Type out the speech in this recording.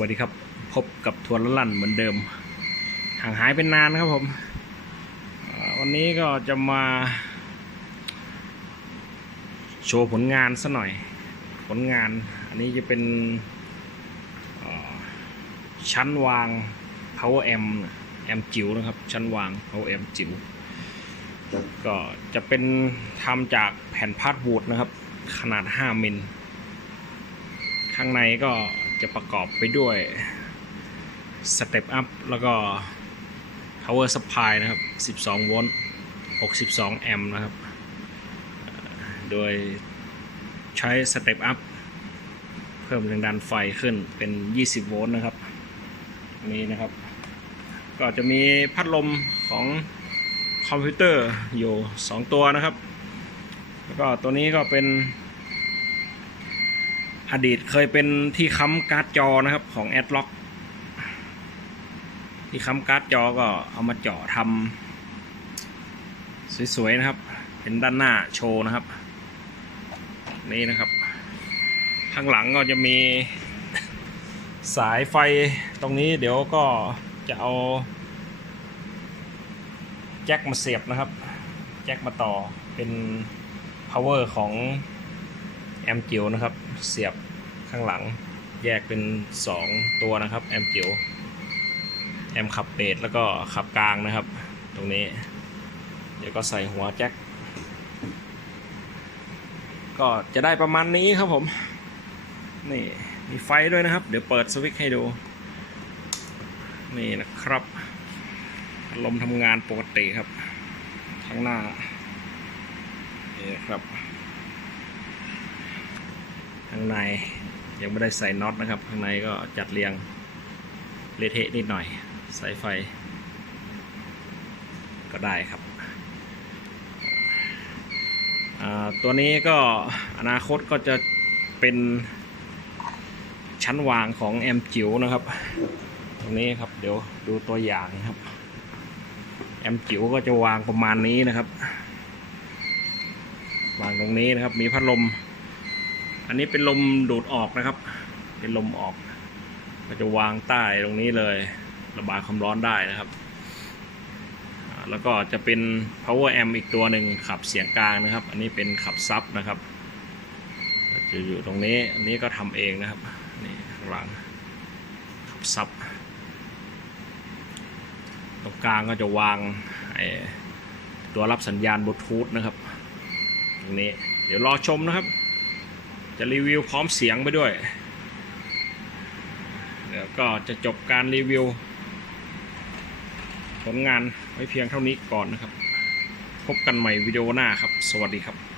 วัสดีครับ พบกับทัวร์ละลั่นเหมือนเดิม ห่างหายเป็นนานครับผม วันนี้ก็จะมา โชว์ผลงานซะหน่อย ผลงาน อันนี้จะเป็นชั้นวาง power amp แอมจิ๋วนะครับ ชั้นวาง power amp จิ๋วก็จะเป็นทำจากแผ่นพาดวูดนะครับ ขนาด 5 มิล ข้างในก็ จะประกอบไปด้วย Step Up แล้วก็ Power Supply นะครับ 12 โวลต์ 62 แอมป์นะครับ โดยใช้ Step Up เพิ่มแรงดันไฟขึ้นเป็น 20 โวลต์นะครับนี่นะครับ ก็จะมีพัดลมของคอมพิวเตอร์อยู่ 2 ตัวนะครับ แล้วก็ตัวนี้ก็เป็น อดีตเคยเป็นที่ค้ำการ์ดจอนะครับของ a d l o c k ที่ค้ำการ์ดจอก็เอามาเจาะทำสวยๆนะครับ เป็นด้านหน้าโชว์นะครับ นี่นะครับ ข้างหลังก็จะมีสายไฟตรงนี้เดี๋ยวก็จะเอา แจ็คมาเสียบนะครับ แจ็คมาต่อเป็น power ของ แอมจิ๋วนะครับ เสียบข้างหลัง แยกเป็น 2 ตัวนะครับ แอมจิ๋วแอมขับเบสแล้วก็ขับกลางนะครับ ตรงนี้ เดี๋ยวก็ใส่หัวแจ็คก็จะได้ประมาณนี้ครับผม นี่มีไฟด้วยนะครับ เดี๋ยวเปิดสวิตช์ให้ดู นี่นะครับลมทำงานปกติครับ ข้างหน้านี่ครับ ข้างในยังไม่ได้ใส่น็อตนะครับ ข้างในก็จัดเรียงเละเทะนิดหน่อยสายไฟ ก็ได้ครับ ตัวนี้ก็อนาคตก็จะเป็นชั้นวางของแอมจิ๋วนะครับ ตรงนี้ครับเดี๋ยวดูตัวอย่างครับ แอมจิ๋วก็จะวางประมาณนี้นะครับ วางตรงนี้นะครับมีพัดลม อันนี้เป็นลมดูดออกนะครับ เป็นลมออกก็จะวางใต้ตรงนี้เลย ระบายความร้อนได้นะครับ แล้วก็จะเป็น power amp อีกตัวหนึ่งขับเสียงกลางนะครับ อันนี้เป็นขับซับนะครับจะอยู่ตรงนี้อันนี้ก็ทำเองนะครับนี่ข้างหลังขับซับตรงกลางก็จะวางไอ้ตัวรับสัญญาณบลูทูธนะครับ ตรงนี้เดี๋ยวรอชมนะครับ จะรีวิวพร้อมเสียงไปด้วย เดี๋ยวก็จะจบการรีวิว ผลงานไว้เพียงเท่านี้ก่อนนะครับ พบกันใหม่วิดีโอหน้าครับ สวัสดีครับ